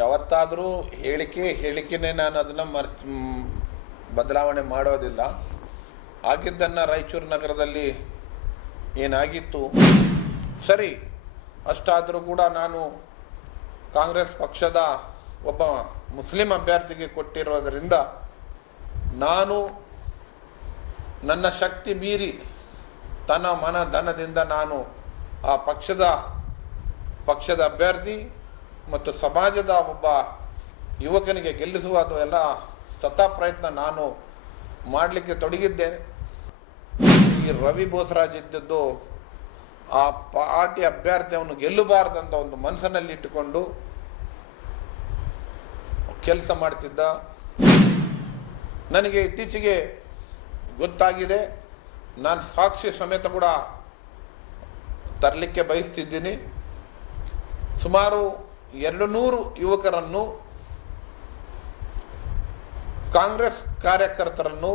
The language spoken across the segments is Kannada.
ಯಾವತ್ತಾದರೂ ಹೇಳಿಕೆನೇ ನಾನು ಅದನ್ನು ಬದಲಾವಣೆ ಮಾಡೋದಿಲ್ಲ. ಆಗಿದ್ದನ್ನು ರಾಯಚೂರು ನಗರದಲ್ಲಿ ಏನಾಗಿತ್ತು ಸರಿ, ಅಷ್ಟಾದರೂ ಕೂಡ ನಾನು ಕಾಂಗ್ರೆಸ್ ಪಕ್ಷದ ಒಬ್ಬ ಮುಸ್ಲಿಂ ಅಭ್ಯರ್ಥಿಗೆ ಕೊಟ್ಟಿರೋದರಿಂದ ನಾನು ನನ್ನ ಶಕ್ತಿ ಮೀರಿ ತನ್ನ ಧನದಿಂದ ನಾನು ಆ ಪಕ್ಷದ ಅಭ್ಯರ್ಥಿ ಮತ್ತು ಸಮಾಜದ ಒಬ್ಬ ಯುವಕನಿಗೆ ಗೆಲ್ಲಿಸುವ ಅದು ಎಲ್ಲ ಸತತ ಪ್ರಯತ್ನ ನಾನು ಮಾಡಲಿಕ್ಕೆ ತೊಡಗಿದ್ದೇನೆ. ಈ ರವಿ ಬೋಸರಾಜ್ ಇದ್ದದ್ದು ಆ ಪಾರ್ಟಿ ಅಭ್ಯರ್ಥಿ ಅವನು ಗೆಲ್ಲಬಾರ್ದಂತ ಒಂದು ಮನಸ್ಸಿನಲ್ಲಿ ಇಟ್ಟುಕೊಂಡು ಕೆಲಸ ಮಾಡ್ತಿದ್ದ. ನನಗೆ ಇತ್ತೀಚೆಗೆ ಗೊತ್ತಾಗಿದೆ, ನಾನು ಸಾಕ್ಷಿ ಸಮೇತ ಕೂಡ ತರಲಿಕ್ಕೆ ಬಯಸ್ತಿದ್ದೀನಿ. ಸುಮಾರು 200 ಯುವಕರನ್ನು, ಕಾಂಗ್ರೆಸ್ ಕಾರ್ಯಕರ್ತರನ್ನು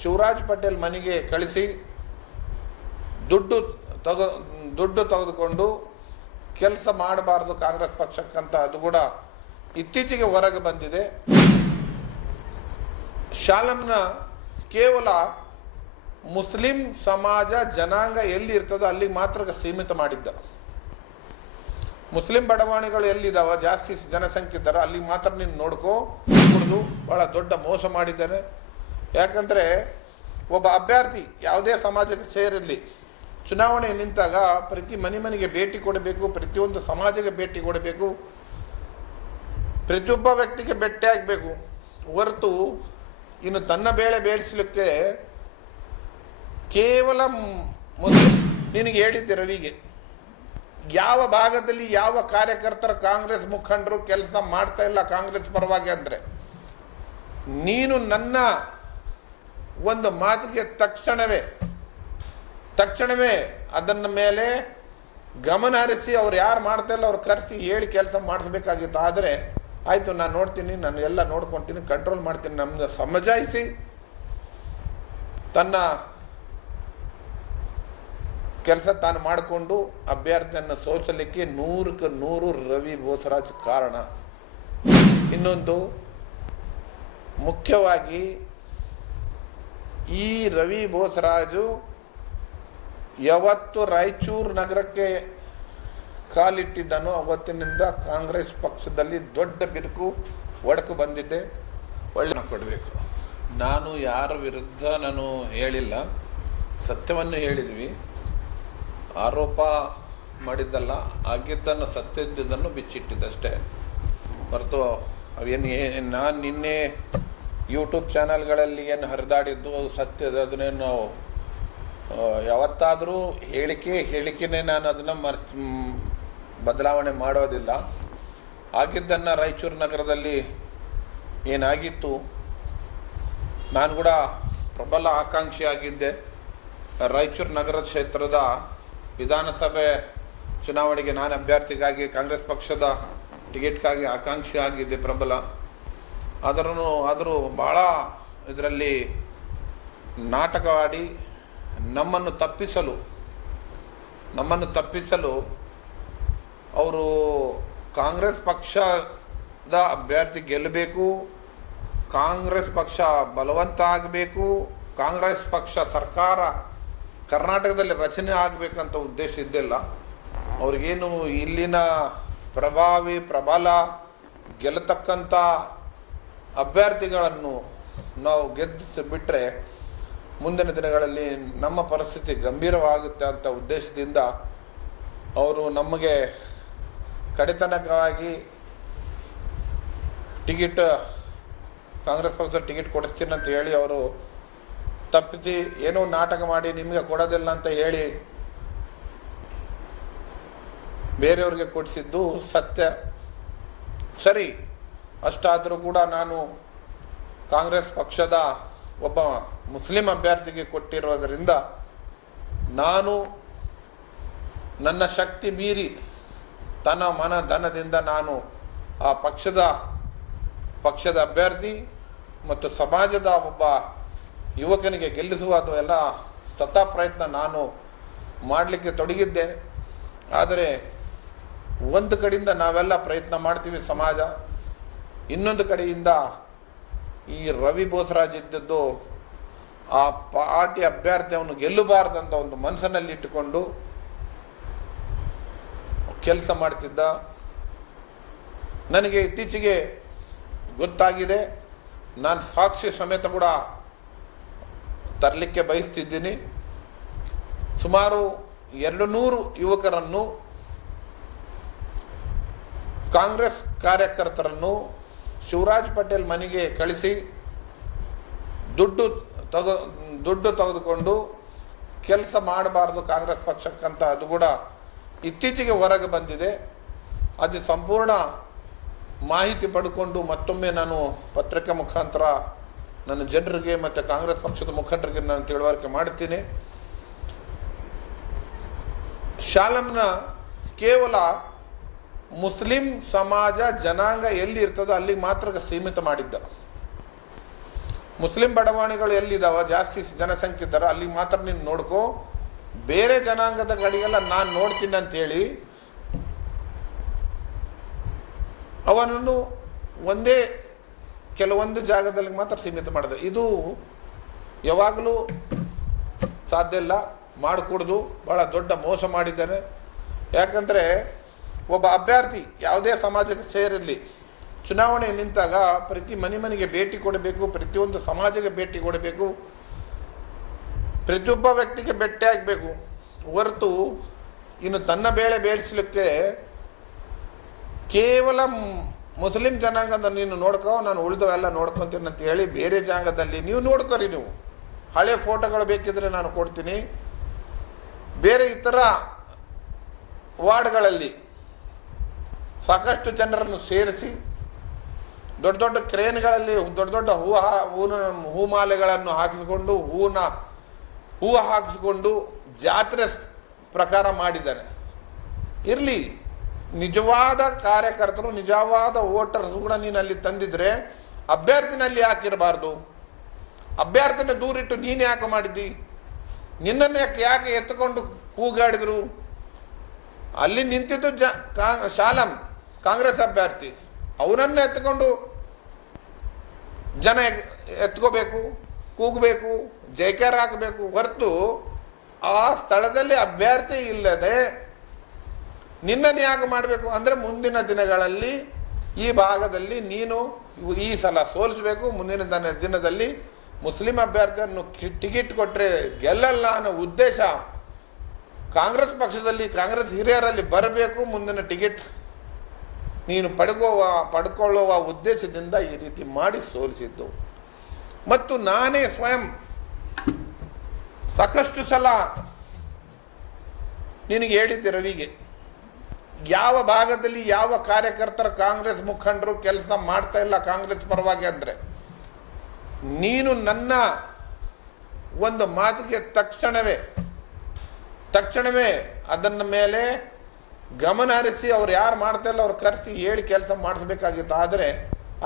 ಶಿವರಾಜ್ ಪಟೇಲ್ ಮನೆಗೆ ಕಳಿಸಿ ದುಡ್ಡು ತೆಗೆದುಕೊಂಡು ಕೆಲಸ ಮಾಡಬಾರ್ದು ಕಾಂಗ್ರೆಸ್ ಪಕ್ಷಕ್ಕಂತ ಅದು ಕೂಡ ಇತ್ತೀಚೆಗೆ ಹೊರಗೆ ಬಂದಿದೆ. ಶಾಲಂನ ಕೇವಲ ಮುಸ್ಲಿಂ ಸಮಾಜ ಜನಾಂಗ ಎಲ್ಲಿ ಇರ್ತದೋ ಅಲ್ಲಿಗೆ ಮಾತ್ರ ಸೀಮಿತ ಮಾಡಿದ್ದ. ಮುಸ್ಲಿಂ ಬಡಾವಣೆಗಳು ಎಲ್ಲಿದ್ದಾವ, ಜಾಸ್ತಿ ಜನಸಂಖ್ಯೆ ಇದ್ದಾರೆ, ಅಲ್ಲಿಗೆ ಮಾತ್ರ ನೀನು ನೋಡ್ಕೋ ಕುಡಿದು ಭಾಳ ದೊಡ್ಡ ಮೋಸ ಮಾಡಿದ್ದಾನೆ. ಯಾಕಂದರೆ ಒಬ್ಬ ಅಭ್ಯರ್ಥಿ ಯಾವುದೇ ಸಮಾಜಕ್ಕೆ ಸೇರಿರಲಿ, ಚುನಾವಣೆ ನಿಂತಾಗ ಪ್ರತಿ ಮನೆಗೆ ಭೇಟಿ ಕೊಡಬೇಕು, ಪ್ರತಿಯೊಂದು ಸಮಾಜಕ್ಕೆ ಭೇಟಿ ಕೊಡಬೇಕು, ಪ್ರತಿಯೊಬ್ಬ ವ್ಯಕ್ತಿಗೆ ಭೇಟಿ ಆಗಬೇಕು ಹೊರತು ಇನ್ನು ತನ್ನ ಬೇಳೆ ಬೇಯಿಸಲಿಕ್ಕೆ ಕೇವಲ ನಿನಗೆ ಹೇಳಿದ್ದೆ ರವಿಗೆ, ಯಾವ ಭಾಗದಲ್ಲಿ ಯಾವ ಕಾರ್ಯಕರ್ತರ ಕಾಂಗ್ರೆಸ್ ಮುಖಂಡರು ಕೆಲಸ ಮಾಡ್ತಾ ಇಲ್ಲ ಕಾಂಗ್ರೆಸ್ ಪರವಾಗಿ ಅಂದರೆ ನೀನು ನನ್ನ ಒಂದು ಮಾತಿಗೆ ತಕ್ಷಣವೇ ಅದನ್ನ ಮೇಲೆ ಗಮನ ಹರಿಸಿ ಅವ್ರು ಯಾರು ಮಾಡ್ತಾ ಇಲ್ಲ ಅವ್ರು ಕರೆಸಿ ಹೇಳಿ ಕೆಲಸ ಮಾಡಿಸ್ಬೇಕಾಗಿತ್ತು. ಆದರೆ ಆಯಿತು, ನಾನು ನೋಡ್ತೀನಿ, ನಾನು ಎಲ್ಲ ನೋಡ್ಕೊತೀನಿ, ಕಂಟ್ರೋಲ್ ಮಾಡ್ತೀನಿ, ನಮ್ಮನ್ನು ಸಮಜಾಯಿಸಿ ತನ್ನ ಕೆಲಸ ತಾನು ಮಾಡಿಕೊಂಡು ಅಭ್ಯರ್ಥಿಯನ್ನು ಸೋಲಿಸಲಿಕ್ಕೆ 100ಕ್ಕೆ 100 ರವಿ ಬೋಸರಾಜ್ ಕಾರಣ. ಇನ್ನೊಂದು ಮುಖ್ಯವಾಗಿ ಈ ರವಿ ಬೋಸರಾಜು ಯಾವತ್ತು ರಾಯಚೂರು ನಗರಕ್ಕೆ ಕಾಲಿಟ್ಟಿದ್ದನೋ ಅವತ್ತಿನಿಂದ ಕಾಂಗ್ರೆಸ್ ಪಕ್ಷದಲ್ಲಿ ದೊಡ್ಡ ಬಿರುಕು ಒಡಕು ಬಂದಿದ್ದೆ. ಒಳ್ಳೆ ಕೊಡಬೇಕು. ನಾನು ಯಾರ ವಿರುದ್ಧ ನಾನು ಹೇಳಿಲ್ಲ, ಸತ್ಯವನ್ನು ಹೇಳಿದ್ವಿ. ಆರೋಪ ಮಾಡಿದ್ದಲ್ಲ, ಆಗಿದ್ದನ್ನು ಸತ್ಯದ್ದನ್ನು ಬಿಚ್ಚಿಟ್ಟಿದ್ದಷ್ಟೇ ಹೊರತು ನಾನು ನಿನ್ನೆ ಯೂಟ್ಯೂಬ್ ಚಾನಲ್ಗಳಲ್ಲಿ ಏನು ಹರಿದಾಡಿದ್ದು ಅದು ಸತ್ಯದ, ಅದನ್ನೇನು ನಾವು ಯಾವತ್ತಾದರೂ ಹೇಳಿಕೆನೇ ನಾನು ಅದನ್ನು ಬದಲಾವಣೆ ಮಾಡೋದಿಲ್ಲ. ಆಗಿದ್ದನ್ನು ರಾಯಚೂರು ನಗರದಲ್ಲಿ ಏನಾಗಿತ್ತು, ನಾನು ಕೂಡ ಪ್ರಬಲ ಆಕಾಂಕ್ಷಿ ಆಗಿದ್ದೆ. ರಾಯಚೂರು ನಗರ ಕ್ಷೇತ್ರದ ವಿಧಾನಸಭೆ ಚುನಾವಣೆಗೆ ನಾನು ಅಭ್ಯರ್ಥಿಗಾಗಿ ಕಾಂಗ್ರೆಸ್ ಪಕ್ಷದ ಟಿಕೆಟ್ಗಾಗಿ ಆಕಾಂಕ್ಷಿ ಆಗಿದ್ದೆ ಪ್ರಬಲ. ಆದರೂ ಭಾಳ ಇದರಲ್ಲಿ ನಾಟಕವಾಡಿ ನಮ್ಮನ್ನು ತಪ್ಪಿಸಲು ಅವರು ಕಾಂಗ್ರೆಸ್ ಪಕ್ಷದ ಅಭ್ಯರ್ಥಿ ಗೆಲ್ಲಬೇಕು, ಕಾಂಗ್ರೆಸ್ ಪಕ್ಷ ಬಲವಂತ ಆಗಬೇಕು, ಕಾಂಗ್ರೆಸ್ ಪಕ್ಷ ಸರ್ಕಾರ ಕರ್ನಾಟಕದಲ್ಲಿ ರಚನೆ ಆಗಬೇಕಂತ ಉದ್ದೇಶ ಇದ್ದಿಲ್ಲ. ಅವ್ರಿಗೇನು ಇಲ್ಲಿನ ಪ್ರಬಲ ಗೆಲ್ಲತಕ್ಕಂಥ ಅಭ್ಯರ್ಥಿಗಳನ್ನು ನಾವು ಗೆದ್ದಿಸಿಬಿಟ್ರೆ ಮುಂದಿನ ದಿನಗಳಲ್ಲಿ ನಮ್ಮ ಪರಿಸ್ಥಿತಿ ಗಂಭೀರವಾಗುತ್ತೆ ಅಂತ ಉದ್ದೇಶದಿಂದ ಅವರು ನಮಗೆ ಕಡೆತನಕವಾಗಿ ಕಾಂಗ್ರೆಸ್ ಪಕ್ಷದ ಟಿಕೆಟ್ ಕೊಡಿಸ್ತೀನಿ ಅಂತ ಹೇಳಿ ಅವರು ತಪ್ಪಿಸಿ ಏನೋ ನಾಟಕ ಮಾಡಿ ನಿಮಗೆ ಕೊಡೋದಿಲ್ಲ ಅಂತ ಹೇಳಿ ಬೇರೆಯವ್ರಿಗೆ ಕೊಡಿಸಿದ್ದು ಸತ್ಯ. ಸರಿ, ಅಷ್ಟಾದರೂ ಕೂಡ ನಾನು ಕಾಂಗ್ರೆಸ್ ಪಕ್ಷದ ಒಬ್ಬ ಮುಸ್ಲಿಂ ಅಭ್ಯರ್ಥಿಗೆ ಕೊಟ್ಟಿರೋದರಿಂದ ನಾನು ನನ್ನ ಶಕ್ತಿ ಮೀರಿ ತನ್ನ ಧನದಿಂದ ನಾನು ಆ ಪಕ್ಷದ ಅಭ್ಯರ್ಥಿ ಮತ್ತು ಸಮಾಜದ ಒಬ್ಬ ಯುವಕನಿಗೆ ಗೆಲ್ಲಿಸುವ ಅದು ಎಲ್ಲ ಸತತ ಪ್ರಯತ್ನ ನಾನು ಮಾಡಲಿಕ್ಕೆ ತೊಡಗಿದ್ದೇನೆ. ಆದರೆ ಒಂದು ಕಡೆಯಿಂದ ನಾವೆಲ್ಲ ಪ್ರಯತ್ನ ಮಾಡ್ತೀವಿ ಸಮಾಜ, ಇನ್ನೊಂದು ಕಡೆಯಿಂದ ಈ ರವಿ ಬೋಸರಾಜ್ ಇದ್ದದ್ದು ಆ ಪಾರ್ಟಿ ಅಭ್ಯರ್ಥಿ ಅವನು ಗೆಲ್ಲಬಾರ್ದಂತ ಒಂದು ಮನಸ್ಸಿನಲ್ಲಿ ಇಟ್ಟುಕೊಂಡು ಕೆಲಸ ಮಾಡ್ತಿದ್ದ. ನನಗೆ ಇತ್ತೀಚೆಗೆ ಗೊತ್ತಾಗಿದೆ, ನಾನು ಸಾಕ್ಷಿ ಸಮೇತ ಕೂಡ ತರಲಿಕ್ಕೆ ಬಯಸ್ತಿದ್ದೀನಿ. ಸುಮಾರು 200 ಯುವಕರನ್ನು, ಕಾಂಗ್ರೆಸ್ ಕಾರ್ಯಕರ್ತರನ್ನು ಶಿವರಾಜ್ ಪಟೇಲ್ ಮನೆಗೆ ಕಳಿಸಿ ದುಡ್ಡು ತೆಗೆದುಕೊಂಡು ಕೆಲಸ ಮಾಡಬಾರ್ದು ಕಾಂಗ್ರೆಸ್ ಪಕ್ಷಕ್ಕಂತ ಅದು ಕೂಡ ಇತ್ತೀಚೆಗೆ ಹೊರಗೆ ಬಂದಿದೆ. ಅದು ಸಂಪೂರ್ಣ ಮಾಹಿತಿ ಪಡ್ಕೊಂಡು ಮತ್ತೊಮ್ಮೆ ನಾನು ಪತ್ರಿಕೆ ಮುಖಾಂತರ ನನ್ನ ಜನರಿಗೆ ಮತ್ತು ಕಾಂಗ್ರೆಸ್ ಪಕ್ಷದ ಮುಖಂಡರಿಗೆ ನಾನು ತಿಳುವಳಿಕೆ ಮಾಡ್ತೀನಿ. ಶಾಲಂನ ಕೇವಲ ಮುಸ್ಲಿಂ ಸಮಾಜ ಜನಾಂಗ ಎಲ್ಲಿ ಇರ್ತದೋ ಅಲ್ಲಿಗೆ ಮಾತ್ರ ಸೀಮಿತ ಮಾಡಿದ್ದ. ಮುಸ್ಲಿಂ ಬಡಾವಣೆಗಳು ಎಲ್ಲಿದ್ದಾವ, ಜಾಸ್ತಿ ಜನಸಂಖ್ಯೆ ಇದ್ದಾರೋ ಅಲ್ಲಿಗೆ ಮಾತ್ರ ನೀನು ನೋಡ್ಕೋ, ಬೇರೆ ಜನಾಂಗದ ಕಡೆಗೆಲ್ಲ ನಾನು ನೋಡ್ತೀನಿ ಅಂತೇಳಿ ಅವನನ್ನು ಒಂದೇ ಕೆಲವೊಂದು ಜಾಗದಲ್ಲಿ ಮಾತ್ರ ಸೀಮಿತ ಮಾಡಿದೆ. ಇದು ಯಾವಾಗಲೂ ಸಾಧ್ಯ ಇಲ್ಲ, ಮಾಡಿಕೊಡ್ದು ಭಾಳ ದೊಡ್ಡ ಮೋಸ ಮಾಡಿದ್ದಾನೆ. ಯಾಕಂದರೆ ಒಬ್ಬ ಅಭ್ಯರ್ಥಿ ಯಾವುದೇ ಸಮಾಜಕ್ಕೆ ಸೇರಿರಲಿ, ಚುನಾವಣೆ ನಿಂತಾಗ ಪ್ರತಿ ಮನೆಗೆ ಭೇಟಿ ಕೊಡಬೇಕು, ಪ್ರತಿಯೊಂದು ಸಮಾಜಕ್ಕೆ ಭೇಟಿ ಕೊಡಬೇಕು, ಪ್ರತಿಯೊಬ್ಬ ವ್ಯಕ್ತಿಗೆ ಭೇಟಿ ಆಗಬೇಕು. ಹೊರತು ಇನ್ನು ತನ್ನ ಬೇಳೆ ಬೇಯಿಸಲಿಕ್ಕೆ ಕೇವಲ ಮುಸ್ಲಿಂ ಜನಾಂಗದ ನೀನು ನೋಡ್ಕೋ, ನಾನು ಉಳಿದವೆಲ್ಲ ನೋಡ್ಕೊತೀನಿ ಅಂತ ಹೇಳಿ ಬೇರೆ ಜನಾಂಗದಲ್ಲಿ ನೀವು ನೋಡ್ಕೊರಿ. ನೀವು ಹಳೆ ಫೋಟೋಗಳು ಬೇಕಿದ್ರೆ ನಾನು ಕೊಡ್ತೀನಿ. ಬೇರೆ ಇತರ ವಾರ್ಡ್ಗಳಲ್ಲಿ ಸಾಕಷ್ಟು ಜನರನ್ನು ಸೇರಿಸಿ ದೊಡ್ಡ ದೊಡ್ಡ ಕ್ರೇನ್ಗಳಲ್ಲಿ ದೊಡ್ಡ ದೊಡ್ಡ ಹೂಮಾಲೆಗಳನ್ನು ಹಾಕಿಸಿಕೊಂಡು ಹೂವು ಹಾಕಿಸ್ಕೊಂಡು ಜಾತ್ರೆ ಪ್ರಕಾರ ಮಾಡಿದ್ದಾನೆ. ಇರಲಿ, ನಿಜವಾದ ಕಾರ್ಯಕರ್ತರು, ನಿಜವಾದ ವೋಟರ್ಸ್ ಕೂಡ ನೀನು ಅಲ್ಲಿ ತಂದಿದ್ರೆ ಅಭ್ಯರ್ಥಿನಲ್ಲಿ ಹಾಕಿರಬಾರ್ದು. ಅಭ್ಯರ್ಥಿನ ದೂರಿಟ್ಟು ನೀನು ಯಾಕೆ ಮಾಡಿದ್ದಿ? ನಿನ್ನನ್ನು ಯಾಕೆ ಎತ್ತುಕೊಂಡು ಕೂಗಾಡಿದ್ರು? ಅಲ್ಲಿ ನಿಂತಿದ್ದು ಶಾಲಂ ಕಾಂಗ್ರೆಸ್ ಅಭ್ಯರ್ಥಿ, ಅವನನ್ನು ಎತ್ಕೊಂಡು ಜನ ಎತ್ಕೋಬೇಕು, ಕೂಗಬೇಕು, ಜೈಕಾರ ಹಾಕಬೇಕು. ಹೊರತು ಆ ಸ್ಥಳದಲ್ಲಿ ಅಭ್ಯರ್ಥಿ ಇಲ್ಲದೆ ನಿನ್ನನ್ನು ಯಾಕೆ ಮಾಡಬೇಕು? ಅಂದರೆ ಮುಂದಿನ ದಿನಗಳಲ್ಲಿ ಈ ಭಾಗದಲ್ಲಿ ನೀನು ಈ ಸಲ ಸೋಲಿಸಬೇಕು. ಮುಂದಿನ ದಿನದಲ್ಲಿ ಮುಸ್ಲಿಂ ಅಭ್ಯರ್ಥಿಯನ್ನು ಟಿಕೆಟ್ ಕೊಟ್ಟರೆ ಗೆಲ್ಲಲ್ಲ ಅನ್ನೋ ಉದ್ದೇಶ ಕಾಂಗ್ರೆಸ್ ಪಕ್ಷದಲ್ಲಿ, ಕಾಂಗ್ರೆಸ್ ಹಿರಿಯರಲ್ಲಿ ಬರಬೇಕು. ಮುಂದಿನ ಟಿಕೆಟ್ ನೀನು ಪಡ್ಕೊಳ್ಳುವ ಉದ್ದೇಶದಿಂದ ಈ ರೀತಿ ಮಾಡಿ ಸೋಲಿಸಿದ್ದು. ಮತ್ತು ನಾನೇ ಸ್ವಯಂ ಸಾಕಷ್ಟು ಸಲ ನಿನಗೆ ಹೇಳಿದ್ದೆ, ರವಿಗೆ, ಯಾವ ಭಾಗದಲ್ಲಿ ಯಾವ ಕಾರ್ಯಕರ್ತರ ಕಾಂಗ್ರೆಸ್ ಮುಖಂಡರು ಕೆಲಸ ಮಾಡ್ತಾ ಇಲ್ಲ ಕಾಂಗ್ರೆಸ್ ಪರವಾಗಿ ಅಂದರೆ ನೀನು ನನ್ನ ಒಂದು ಮಾತಿಗೆ ತಕ್ಷಣವೇ ಅದನ್ನ ಮೇಲೆ ಗಮನ ಹರಿಸಿ ಅವ್ರು ಯಾರು ಮಾಡ್ತಾ ಇಲ್ಲ ಅವ್ರು ಕರೆಸಿ ಹೇಳಿ ಕೆಲಸ ಮಾಡಿಸ್ಬೇಕಾಗಿತ್ತು. ಆದರೆ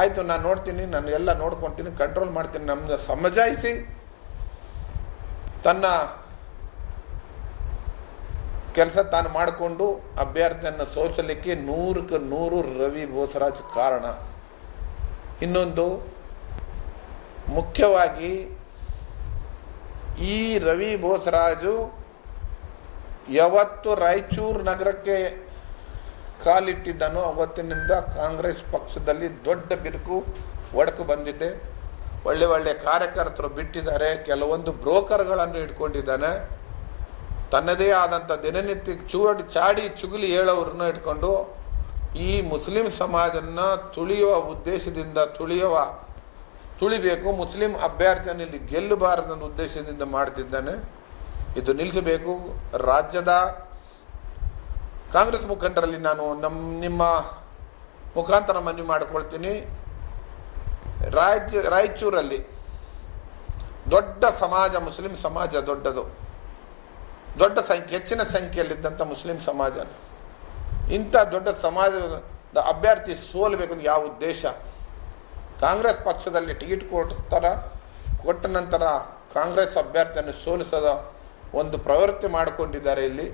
ಆಯಿತು, ನಾನು ನೋಡ್ತೀನಿ, ನಾನು ಎಲ್ಲ ನೋಡ್ಕೊತೀನಿ, ಕಂಟ್ರೋಲ್ ಮಾಡ್ತೀನಿ. ನಮ್ಮನ್ನ ಸಮಜಾಯಿಸಿ ತನ್ನ ಕೆಲಸ ತಾನು ಮಾಡಿಕೊಂಡು ಅಭ್ಯರ್ಥಿಯನ್ನು ಸೋಲಿಸಲಿಕ್ಕೆ 100ಕ್ಕೆ 100 ರವಿ ಬೋಸರಾಜ್ ಕಾರಣ. ಇನ್ನೊಂದು ಮುಖ್ಯವಾಗಿ ಈ ರವಿ ಬೋಸರಾಜು ಯಾವತ್ತು ರಾಯಚೂರು ನಗರಕ್ಕೆ ಕಾಲಿಟ್ಟಿದ್ದನೋ ಅವತ್ತಿನಿಂದ ಕಾಂಗ್ರೆಸ್ ಪಕ್ಷದಲ್ಲಿ ದೊಡ್ಡ ಬಿರುಕು ಒಡಕು ಬಂದಿದೆ. ಒಳ್ಳೆ ಕಾರ್ಯಕರ್ತರು ಬಿಟ್ಟಿದ್ದಾರೆ, ಕೆಲವೊಂದು ಬ್ರೋಕರ್ಗಳನ್ನು ಇಟ್ಕೊಂಡಿದ್ದಾನೆ. ತನ್ನದೇ ಆದಂಥ ದಿನನಿತ್ಯ ಚಾಡಿ ಚುಗುಲಿ ಹೇಳೋರನ್ನ ಇಟ್ಕೊಂಡು ಈ ಮುಸ್ಲಿಂ ಸಮಾಜನ ತುಳಿಯುವ ಉದ್ದೇಶದಿಂದ ತುಳಿಬೇಕು, ಮುಸ್ಲಿಂ ಅಭ್ಯರ್ಥಿಯನ್ನು ಇಲ್ಲಿ ಗೆಲ್ಲಬಾರದನ್ನ ಉದ್ದೇಶದಿಂದ ಮಾಡ್ತಿದ್ದಾನೆ. ಇದು ನಿಲ್ಲಿಸಬೇಕು. ರಾಜ್ಯದ ಕಾಂಗ್ರೆಸ್ ಮುಖಂಡರಲ್ಲಿ ನಾನು ನಿಮ್ಮ ಮುಖಾಂತರ ಮನವಿ ಮಾಡಿಕೊಳ್ತೀನಿ. ರಾಯಚೂರಲ್ಲಿ ದೊಡ್ಡ ಸಮಾಜ, ಮುಸ್ಲಿಂ ಸಮಾಜ ದೊಡ್ಡದು, ಹೆಚ್ಚಿನ ಸಂಖ್ಯೆಯಲ್ಲಿದ್ದಂಥ ಮುಸ್ಲಿಂ ಸಮಾಜ, ಇಂಥ ದೊಡ್ಡ ಸಮಾಜದ ಅಭ್ಯರ್ಥಿ ಸೋಲಬೇಕು ಅಂತ ಯಾವ ಉದ್ದೇಶ? ಕಾಂಗ್ರೆಸ್ ಪಕ್ಷದಲ್ಲಿ ಟಿಕೆಟ್ ಕೊಟ್ಟ ನಂತರ ಕಾಂಗ್ರೆಸ್ ಅಭ್ಯರ್ಥಿಯನ್ನು ಸೋಲಿಸದ ಒಂದು ಪ್ರವೃತ್ತಿ ಮಾಡಿಕೊಂಡಿದ್ದಾರೆ. ಇಲ್ಲಿ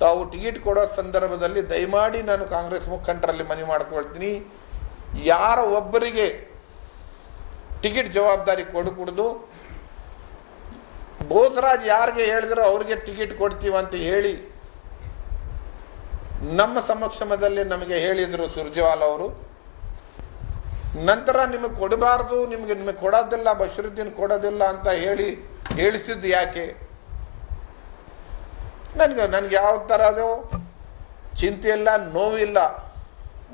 ತಾವು ಟಿಕೆಟ್ ಕೊಡೋ ಸಂದರ್ಭದಲ್ಲಿ ದಯಮಾಡಿ ನಾನು ಕಾಂಗ್ರೆಸ್ ಮುಖಂಡರಲ್ಲಿ ಮನವಿ ಮಾಡ್ಕೊಳ್ತೀನಿ, ಯಾರ ಒಬ್ಬರಿಗೆ ಟಿಕೆಟ್ ಜವಾಬ್ದಾರಿ ಕೊಡಕೂಡ್ದು. ಬೋಸರಾಜ್ ಯಾರಿಗೆ ಹೇಳಿದ್ರು ಅವ್ರಿಗೆ ಟಿಕೆಟ್ ಕೊಡ್ತೀವಂತ ಹೇಳಿ ನಮ್ಮ ಸಮಕ್ಷಮದಲ್ಲಿ ನಮಗೆ ಹೇಳಿದರು ಸುರ್ಜೇವಾಲಾ ಅವರು. ನಂತರ ನಿಮಗೆ ಕೊಡಬಾರ್ದು, ನಿಮಗೆ ಕೊಡೋದಿಲ್ಲ, ಬಶೀರುದ್ದೀನ್ ಕೊಡೋದಿಲ್ಲ ಅಂತ ಹೇಳಿಸಿದ್ದು ಯಾಕೆ? ನನಗೆ ಯಾವ ಥರದ್ದು ಚಿಂತೆ ಇಲ್ಲ, ನೋವಿಲ್ಲ.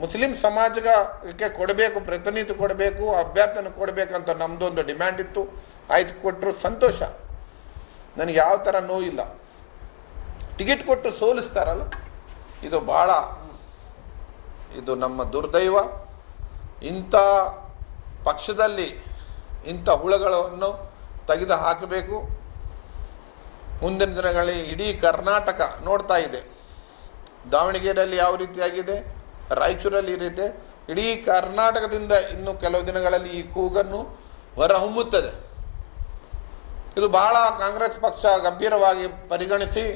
ಮುಸ್ಲಿಂ ಸಮಾಜಕ್ಕೆ ಕೊಡಬೇಕು, ಪ್ರತಿನಿಧಿ ಕೊಡಬೇಕು, ಅಭ್ಯರ್ಥನೆ ಕೊಡಬೇಕಂತ ನಮ್ಮದೊಂದು ಡಿಮ್ಯಾಂಡ್ ಇತ್ತು. ಆಯ್ತು, ಕೊಟ್ಟರು, ಸಂತೋಷ. ನನಗೆ ಯಾವ ಥರ ನೋವಿಲ್ಲ. ಟಿಕೆಟ್ ಕೊಟ್ಟು ಸೋಲಿಸ್ತಾರಲ್ಲ, ಇದು ನಮ್ಮ ದುರ್ದೈವ. ಇಂಥ ಪಕ್ಷದಲ್ಲಿ ಇಂಥ ಹುಳುಗಳನ್ನು ತೆಗೆದು ಹಾಕಬೇಕು. ಮುಂದಿನ ದಿನಗಳಲ್ಲಿ ಇಡೀ ಕರ್ನಾಟಕ ನೋಡ್ತಾ ಇದೆ. ದಾವಣಗೆರೆಯಲ್ಲಿ ಯಾವ ರೀತಿಯಾಗಿದೆ, ರಾಯಚೂರಲ್ಲಿ ಇರುತ್ತೆ. ಇಡೀ ಕರ್ನಾಟಕದಿಂದ ಇನ್ನು ಕೆಲವು ದಿನಗಳಲ್ಲಿ ಈ ಕೂಗನ್ನು ಹೊರಹೊಮ್ಮುತ್ತದೆ. ಇದು ಬಹಳ ಕಾಂಗ್ರೆಸ್ ಪಕ್ಷ ಗಂಭೀರವಾಗಿ ಪರಿಗಣಿಸಿ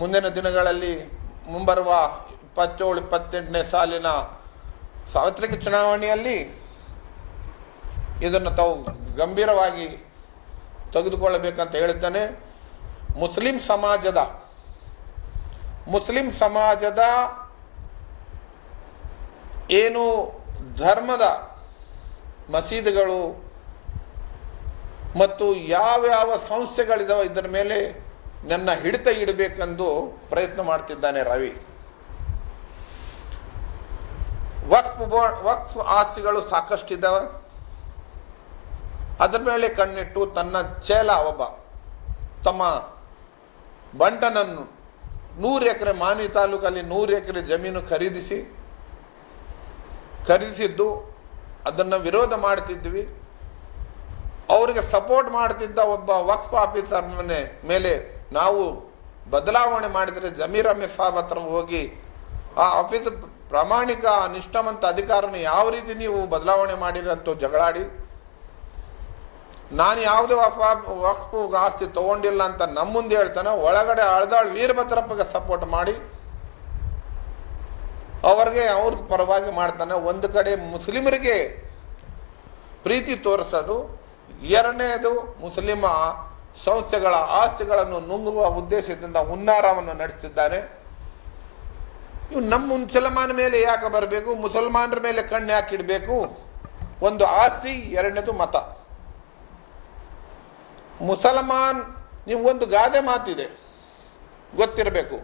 ಮುಂದಿನ ದಿನಗಳಲ್ಲಿ ಮುಂಬರುವ 27-28ನೇ ಸಾಲಿನ ಸಾರ್ವತ್ರಿಕ ಚುನಾವಣೆಯಲ್ಲಿ ಇದನ್ನು ತಾವು ಗಂಭೀರವಾಗಿ ತೆಗೆದುಕೊಳ್ಳಬೇಕಂತ ಹೇಳ್ತಾನೆ. ಮುಸ್ಲಿಂ ಸಮಾಜದ ಏನು ಧರ್ಮದ ಮಸೀದಿಗಳು ಮತ್ತು ಯಾವ್ಯಾವ ಸಂಸ್ಥೆಗಳಿದಾವೆ ಇದರ ಮೇಲೆ ನನ್ನ ಹಿಡಿತ ಇಡಬೇಕೆಂದು ಪ್ರಯತ್ನ ಮಾಡ್ತಿದ್ದಾನೆ ರವಿ. ವಕ್ಫ್ ಆಸ್ತಿಗಳು ಸಾಕಷ್ಟಿದ್ದಾವೆ. ಅದರ ಮೇಲೆ ಕಣ್ಣಿಟ್ಟು ತನ್ನ ಚೇಲ ಒಬ್ಬ ತಮ್ಮ ಬಂಟನನ್ನು 100 ಎಕರೆ ಮಾನಿ ತಾಲೂಕಲ್ಲಿ 100 ಎಕರೆ ಜಮೀನು ಖರೀದಿಸಿದ್ದು ಅದನ್ನು ವಿರೋಧ ಮಾಡ್ತಿದ್ವಿ. ಅವರಿಗೆ ಸಪೋರ್ಟ್ ಮಾಡ್ತಿದ್ದ ಒಬ್ಬ ವಕ್ಫ್ ಆಫೀಸರ್ ಮೇಲೆ ನಾವು ಬದಲಾವಣೆ ಮಾಡಿದರೆ ಜಮೀರ್ ಅಹ್ಮದ್ ಸಾಬ್ ಹತ್ರ ಹೋಗಿ ಆ ಆಫೀಸ್ ಪ್ರಾಮಾಣಿಕ ನಿಷ್ಠಾವಂತ ಅಧಿಕಾರನ ಯಾವ ರೀತಿ ನೀವು ಬದಲಾವಣೆ ಮಾಡಿರಿ ಅಂತ ಜಗಳಾಡಿ, ನಾನು ಯಾವುದೇ ವಕ್ಫ್ ಆಸ್ತಿ ತಗೊಂಡಿಲ್ಲ ಅಂತ ನಮ್ಮ ಮುಂದೆ ಹೇಳ್ತಾನೆ. ಒಳಗಡೆ ಅಳ್ದಾಳ್ ವೀರಭದ್ರಪ್ಪಗೆ ಸಪೋರ್ಟ್ ಮಾಡಿ ಅವ್ರ ಪರವಾಗಿ ಮಾಡ್ತಾನೆ. ಒಂದು ಕಡೆ ಮುಸ್ಲಿಮರಿಗೆ ಪ್ರೀತಿ ತೋರಿಸೋದು, ಎರಡನೇದು ಮುಸ್ಲಿಮ ಸಂಸ್ಥೆಗಳ ಆಸ್ತಿಗಳನ್ನು ನುಂಗುವ ಉದ್ದೇಶದಿಂದ ಹುನ್ನಾರವನ್ನು ನಡೆಸಿದ್ದಾರೆ. ಇವು ನಮ್ಮ ಮುಸಲ್ಮಾನ ಮೇಲೆ ಯಾಕೆ ಬರಬೇಕು, ಮುಸಲ್ಮಾನರ ಮೇಲೆ ಕಣ್ಣು ಯಾಕೆ ಇಡಬೇಕು? ಒಂದು ಆಸ್ತಿ, ಎರಡನೇದು ಮತ. ಮುಸಲ್ಮಾನ್, ನೀವು ಒಂದು ಗಾದೆ ಮಾತಿದೆ ಗೊತ್ತಿರಬೇಕು,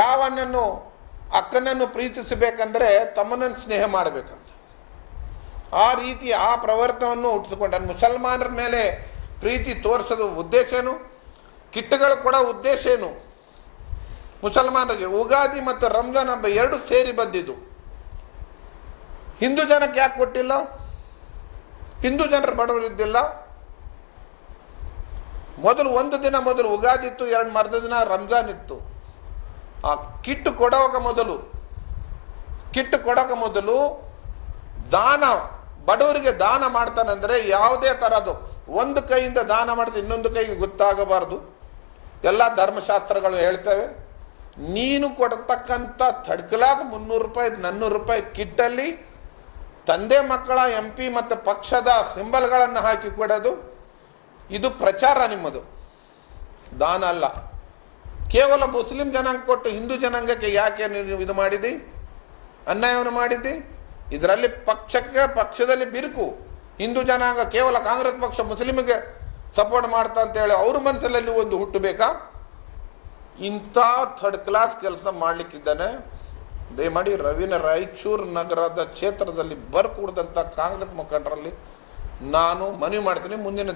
ಯಾವನನ್ನು ಅಕ್ಕನನ್ನು ಪ್ರೀತಿಸಬೇಕಂದ್ರೆ ತಮ್ಮನನ್ನು ಸ್ನೇಹ ಮಾಡಬೇಕಂತ. ಆ ರೀತಿ ಆ ಪ್ರವರ್ತನವನ್ನು ಹುಟ್ಟಿಸ್ಕೊಂಡ ಮುಸಲ್ಮಾನರ ಮೇಲೆ ಪ್ರೀತಿ ತೋರಿಸೋದು ಉದ್ದೇಶ ಏನು? ಕಿಟ್ಟುಗಳು ಕೂಡ ಉದ್ದೇಶ ಏನು? ಮುಸಲ್ಮಾನರಿಗೆ ಉಗಾದಿ ಮತ್ತು ರಂಜಾನ್ ಹಬ್ಬ 2 ಸೇರಿ ಬಂದಿದ್ದು. ಹಿಂದೂ ಜನಕ್ಕೆ ಯಾಕೆ ಕೊಟ್ಟಿಲ್ಲ? ಹಿಂದೂ ಜನರು ಬಡವರಿದ್ದಿಲ್ಲ. ಒಂದು ದಿನ ಮೊದಲು ಉಗಾದಿ ಇತ್ತು, ಮರ್ದ ದಿನ ರಂಜಾನ್ ಇತ್ತು. ಆ ಕಿಟ್ಟು ಕೊಡೋಕೆ ಮೊದಲು ದಾನ, ಬಡವರಿಗೆ ದಾನ ಮಾಡ್ತಾನಂದ್ರೆ ಯಾವುದೇ ಥರದ್ದು ಒಂದು ಕೈಯಿಂದ ದಾನ ಮಾಡ್ತಾ ಇನ್ನೊಂದು ಕೈಗೆ ಗೊತ್ತಾಗಬಾರ್ದು. ಎಲ್ಲ ಧರ್ಮಶಾಸ್ತ್ರಗಳು ಹೇಳ್ತವೆ. ನೀನು ಕೊಡತಕ್ಕಂಥ ಥರ್ಡ್ ಕ್ಲಾಸ್ 300 ರೂಪಾಯಿ 400 ರೂಪಾಯಿ ಕಿಟ್ಟಲ್ಲಿ ತಂದೆ ಮಕ್ಕಳ MP ಮತ್ತು ಪಕ್ಷದ ಸಿಂಬಲ್ಗಳನ್ನು ಹಾಕಿ ಕೊಡೋದು, ಇದು ಪ್ರಚಾರ ನಿಮ್ಮದು, ದಾನ ಅಲ್ಲ. ಕೇವಲ ಮುಸ್ಲಿಂ ಜನಾಂಗ ಕೊಟ್ಟು ಹಿಂದೂ ಜನಾಂಗಕ್ಕೆ ಯಾಕೆ ನೀವು ಇದು ಮಾಡಿದಿ, ಅನ್ಯಾಯವನ್ನು ಮಾಡಿದ್ದಿ? ಇದರಲ್ಲಿ ಪಕ್ಷದಲ್ಲಿ ಬಿರುಕು. ಹಿಂದೂ ಜನಾಂಗ ಕೇವಲ ಕಾಂಗ್ರೆಸ್ ಪಕ್ಷ ಮುಸ್ಲಿಮಿಗೆ ಸಪೋರ್ಟ್ ಮಾಡ್ತಾ ಅಂತೇಳಿ ಅವ್ರ ಮನಸ್ಸಲ್ಲಿ ಒಂದು ಹುಟ್ಟಬೇಕಾ? ಇಂಥ ಥರ್ಡ್ ಕ್ಲಾಸ್ ಕೆಲಸ ಮಾಡಲಿಕ್ಕಿದ್ದಾನೆ. ದಯಮಾಡಿ ರವಿನ ರಾಯಚೂರು ನಗರದ ಕ್ಷೇತ್ರದಲ್ಲಿ ಬರ್ಕೂಡ್ದಂಥ ಕಾಂಗ್ರೆಸ್ ಮುಖಂಡರಲ್ಲಿ ನಾನು ಮನವಿ ಮಾಡ್ತೀನಿ. ಮುಂದಿನ